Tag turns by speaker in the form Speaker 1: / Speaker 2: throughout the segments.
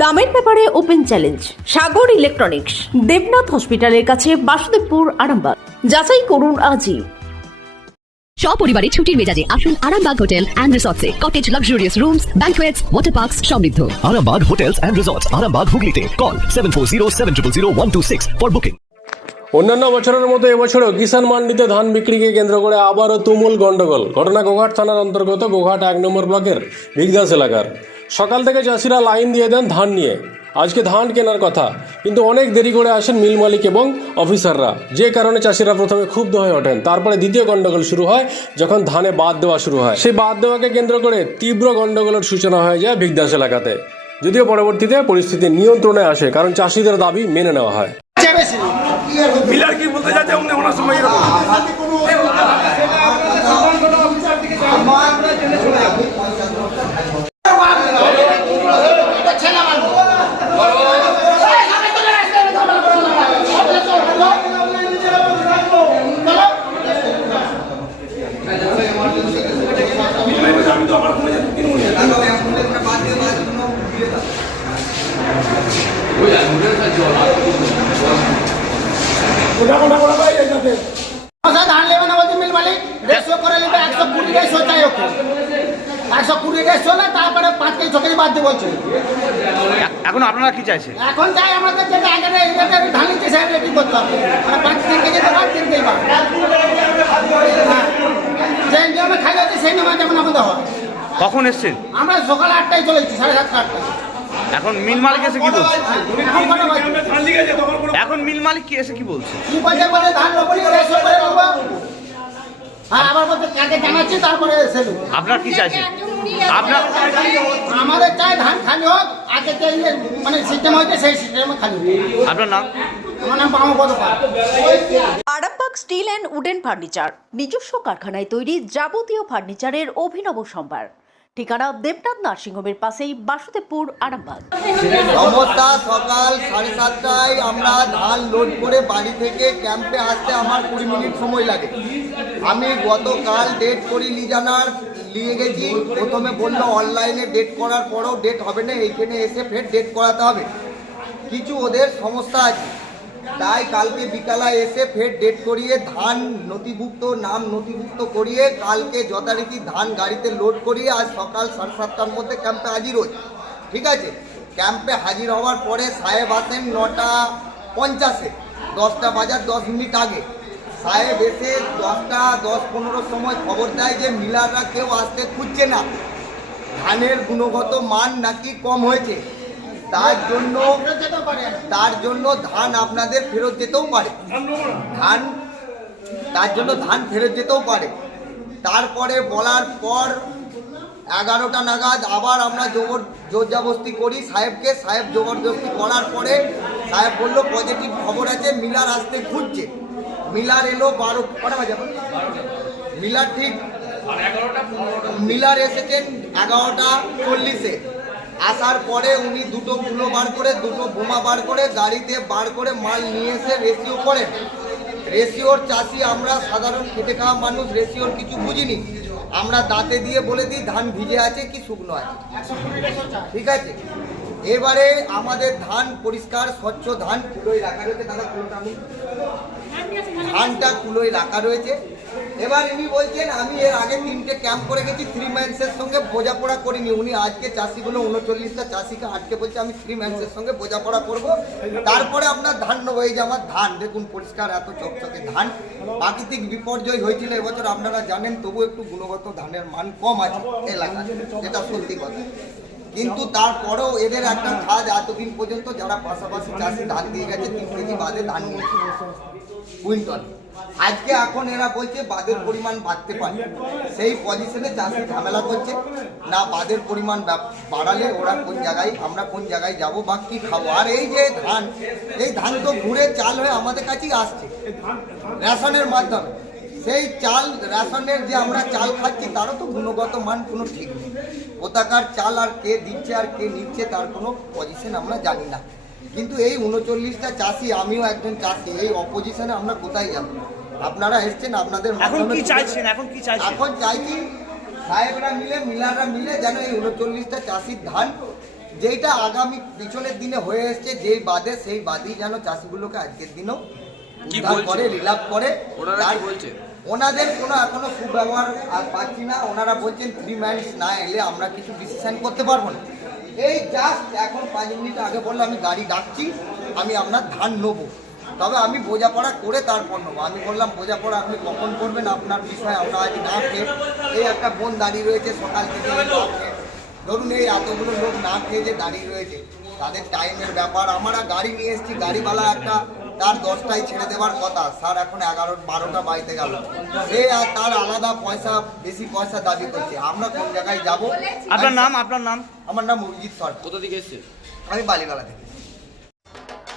Speaker 1: দামের ব্যাপারে open challenge Sagar electronics Debnath হসপিটালের কাছে বাসুদেবপুর আরামবাগ। যাচাই করুন আজই।
Speaker 2: সপরিবারে ছুটির মেজাজে আসুন Arambagh hotel and রিসর্টসে। Cottage luxurious rooms banquets water parks সমৃদ্ধ।
Speaker 3: Arambag Hotels and Resorts, Arambag Hooghly Call 740 for booking.
Speaker 4: অন্যান্য বছরের মতো এবছরও কিষাণ মান্ডিতে ধান বিক্রিকে কেন্দ্র করে আবারও তুমুল গন্ডগোল ঘটনা গোঘাট থানার অন্তর্গত গোঘাট এক নম্বর ব্লকের বিগদাস এলাকার। সকাল থেকে চাষিরা লাইন দিয়ে দেন ধান নিয়ে। আজকে ধান কেনার কথা, কিন্তু অনেক দেরি করে আসেন মিল মালিক এবং অফিসাররা। যে কারণে চাষিরা প্রথমে ক্ষুব্ধ হয়ে ওঠেন। তারপরে দ্বিতীয় গণ্ডগোল শুরু হয়, যখন ধানে বাদ দেওয়া শুরু হয়। সেই বাদ দেওয়াকে কেন্দ্র করে তীব্র গণ্ডগোলের সূচনা হয়ে যায় বিগদাস এলাকাতে। যদিও পরবর্তীতে পরিস্থিতি নিয়ন্ত্রণে আসে, কারণ চাষিদের দাবি মেনে নেওয়া হয়।
Speaker 5: কি বলতে অমনি ওনার সময় এরকম
Speaker 6: মশা ধান নেবে না বলছে মিল মালিক রেশিও করে নেবে একশো কুড়ি চাই ওকে একশো কুড়ি না তারপরে পাঁচ কেজি ছ কেজি বাদ দিয়ে বলছে
Speaker 5: এখন আপনারা কি চাইছেন?
Speaker 6: এখন চাই আমাদের যেটা আগে ধান নিচ্ছে সেই রেটই করতে হবে। মানে পাঁচ তিন কেজি তো পাঁচ তিন কেজি বাদ। যে নিয়মে খাই সেই নিয়মে যেমন আমাদের হয়।
Speaker 5: কখন এসছেন?
Speaker 6: আমরা সকাল আটটায় চলেছি সাড়ে সাতটা আটটায়।
Speaker 5: এখন মিল মালিক এসে কি বলছে?
Speaker 6: এখন
Speaker 5: মিল মালিক কি এসে কি বলছে?
Speaker 6: হ্যাঁ।
Speaker 5: আপনার কি চাইছেন আপনার
Speaker 6: আমাদের চাই ধান খালি হোক আগে মানে সিস্টেম হয়েছে সেই সিস্টেমে খালি
Speaker 5: আপনার নাম?
Speaker 6: আমার নাম Pampad Pal
Speaker 1: Arambagh steel and wooden furniture নিজস্ব কারখানায় তৈরি যাবতীয় ফার্নিচারের অভিনব সম্ভার। ঠিকানা দেবনাথ নার্সিংহোমের পাশেই বাসুদেবপুর, আরামবাগ।
Speaker 7: সমস্যা সকাল সাড়ে সাতটায় আমরা ধান লোড করে বাড়ি থেকে ক্যাম্পে আসতে আমার কুড়ি মিনিট সময় লাগে। আমি গতকাল ডেট করি লিজানার, নিয়ে গেছি। প্রথমে বলল অনলাইনে ডেট করার পরেও ডেট হবে না, এইখানে এসে ফের ডেট করাতে হবে। কিছু ওদের সমস্যা আছে। তাই কালকে বিকালে এসে ফের ডেট করিয়ে ধান নথিভুক্ত, নাম নথিভুক্ত করিয়ে কালকে যথারীতি ধান গাড়িতে লোড করিয়ে আজ সকাল সাড়ে সাতটার মধ্যে ক্যাম্পে হাজির হই। ঠিক আছে? ক্যাম্পে হাজির হওয়ার পরে সাহেব আসেন নটা পঞ্চাশে। দশটা বাজার দশ মিনিট আগে। সাহেব এসে দশটা দশ পনেরোর সময় খবর দেয় যে মিলাররা কেউ আসতে খুঁজছে না। ধানের গুণগত মান নাকি কম হয়েছে। তার জন্য তার জন্য ধান আপনাদের ফেরত যেতেও পারে। ধান তার জন্য ধান ফেরত যেতেও পারে। তারপরে বলার পর এগারোটা নাগাদ আবার আমরা জবর জোরজাবস্তি করি সাহেবকে। সাহেব জবরদস্তি করার পরে সাহেব বলল পজিটিভ খবর আছে মিলার আসতে ঘুরছে মিলার এলো বারো কটা বাজে মিলার ঠিক মিলার এসেছেন এগারোটা চল্লিশে। আসার পরে উনি দুটো গুলো বার করে, দুটো বোমা বার করে গাড়িতে বার করে মাল নিয়ে এসে রেসিও করেন। রেশিওর চাষি আমরা সাধারণ খেটে খাওয়া মানুষ, রেশিওর কিছু বুঝিনি। আমরা দাঁতে দিয়ে বলে দিই, ধান ভিজে আছে কি শুকনো আছে। ঠিক আছে? এবারে আমাদের ধান পরিষ্কার, স্বচ্ছ ধান। কুলোয় রাখা রয়েছে, দাদা ধানটা কুলোয় রাখা রয়েছে। এবার ইনি বলছেন, আমি এর আগে তিনটে ক্যাম্প করে গেছি থ্রি ম্যান্সের সঙ্গে বোঝাপড়া করিনি। উনি আজকে চাষিগুলো উনচল্লিশটা চাষিকে আটকে বলছে, আমি থ্রি ম্যান্সের সঙ্গে বোঝাপড়া করব। তারপরে আপনার ধান এই যে আমার ধান, দেখুন পরিষ্কার এত চকচকে ধান। প্রাকৃতিক বিপর্যয় হয়েছিল এবছর, আপনারা জানেন তবু একটু গুণগত ধানের মান কম আছে এলাকায় যেটা সত্যি কথা। কিন্তু তারপরেও এদের একটা কাজ এতদিন পর্যন্ত যারা পাশাপাশি চাষি ধান দিয়ে গেছে, তিন কেজি বাদে ধান নিয়েছে। কুইন্টল। আজকে এখন এরা বলছে বাদের পরিমাণ বাড়তে পারে। সেই পজিশনে চাষি ঝামেলা করছে। না বাদের পরিমাণ বাড়ালে ওরা কোন জায়গায় আমরা কোন জায়গায় যাব বা কি খাব? আর এই যে ধান, এই ধান তো ঘুরে চাল হয়ে আমাদের কাছেই আসছে। রেশনের মাধ্যমে। সেই চাল, রেশনের যে আমরা চাল খাচ্ছি, তারও তো গুণগত মান কোনো ঠিক নেই। কোথাকার চাল আর কে দিচ্ছে আর কে নিচ্ছে, তার কোনো পজিশন আমরা জানি না। কিন্তু এই উনচল্লিশটা চাষি, আমিও একজন চাষি, এই অপোজিশনে আমরা কোথায় যাব? আপনারা এসছেন আপনাদের
Speaker 5: এখন কি চাইছেন? এখন কি চাইছেন?
Speaker 7: এখন চাইছি সাহেবরা মিলে মিলাররা মিলে যেন এই উনচল্লিশটা চাষির ধান যেইটা আগামী পিছনের দিনে হয়ে এসছে যেই বাদে সেই বাদই যেন চাষিগুলোকে আজকের দিনও উদ্ধার করে রিলাপ করে। তার- ওনাদের কোনো এখনও সুব্যবহার আর পাচ্ছি না। ওনারা বলছেন থ্রি ম্যানস না এলে আমরা কিছু ডিসিশন করতে পারব না। এই জাস্ট এখন পাঁচ মিনিট আগে বললে আমি গাড়ি ডাকছি আমি আপনার ধান নেব। তবে আমি বোঝাপড়া করে তারপর নেব। আমি বললাম বোঝাপড়া আপনি কখন করবেন? আপনার বিষয় আমরা আজ না খেয়ে এই একটা বোন দাঁড়িয়ে রয়েছে সকাল থেকে। ধরুন এই এতগুলো লোক না খেয়ে যে দাঁড়িয়ে রয়েছে তাদের টাইমের ব্যাপার। আমরা গাড়ি নিয়ে এসেছি গাড়িওয়ালা একটা তার দশটায় ছেড়ে দেওয়ার কথা। স্যার এখন এগারো বারোটা বাড়িতে গেল। সে আর তার আলাদা পয়সা বেশি পয়সা দাবি করছে। আমরা কোন জায়গায় যাব?
Speaker 8: আপনার নাম আপনার নাম?
Speaker 7: আমার নাম অভিজিৎ সরকার।
Speaker 8: কোথা থেকে এসছে
Speaker 7: আমি বালিগালা থেকে।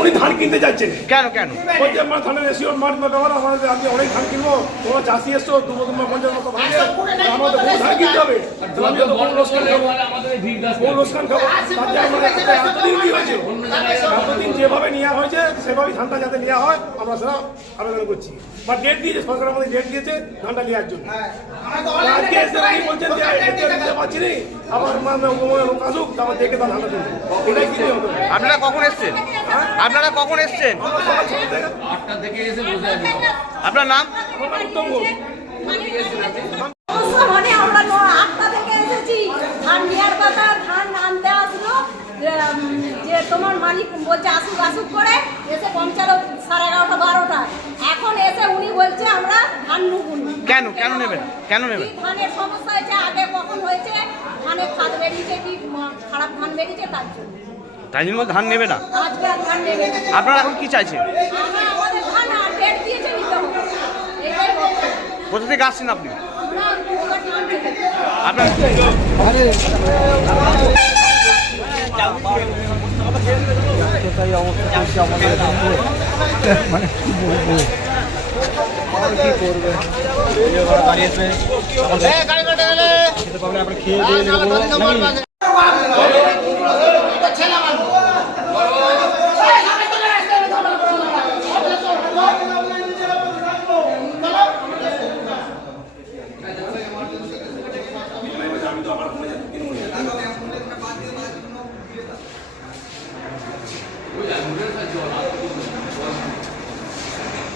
Speaker 5: উনি ধান কিনতে যাচ্ছেন
Speaker 8: কেন কেন
Speaker 5: বলছে আমার ধানের ব্যাপার আমাদের আপনি অনেক ধান কিনবো তোমরা চাষি এসছো দু পঞ্চাশ মতো ধান আমাদের বহু ধান কিনতে হবে আমি তো বহু লোকসান খাব বহু লোকসান খাব তাতে আমাদের এতদিন কি হয়েছে এতদিন যেভাবে নেওয়া হয়েছে সেভাবেই ধানটা যাতে নেওয়া হয় আমরা সেটা আবেদন করছি বা ডেট দিয়েছে সরকার আমাদের ডেট দিয়েছে ধানটা নেওয়ার জন্য আজকে এসে উনি বলছেন যে দিতে পারছি নি আমার লোক আসুক তারপর দেখে তার ধানটা এটাই কি
Speaker 8: আপনারা কখন এসছেন আপনারা কখন এসছেন? আপনার নাম।
Speaker 9: মানে যে তোমার মালিক বলছে আসুক আসুক করে। এসে পৌঁছালো সাড়ে এগারোটা বারোটা। এখন এসে উনি বলছে আমরা ধান নুকুন
Speaker 8: কেন? কেন নেবেন? কেন নেবেন?
Speaker 9: ধানের সমস্যা হয়েছে? আগে কখন হয়েছে? ধানে খাদ বেরিয়েছে কি? খারাপ ধান বেরিয়েছে? তার জন্য।
Speaker 8: তাই জন্য ধান নেবে না। আপনারা এখন কি চাইছেন। কোথা থেকে আসছেন আপনি
Speaker 9: আমরা ওখান থেকে
Speaker 8: আপনার
Speaker 5: ওটা কোটা কোটা পাই যায় যাতে
Speaker 9: সে মাসিমাকে নিয়ে করান, আমি বলেছি তো। মাসিমা বলবে।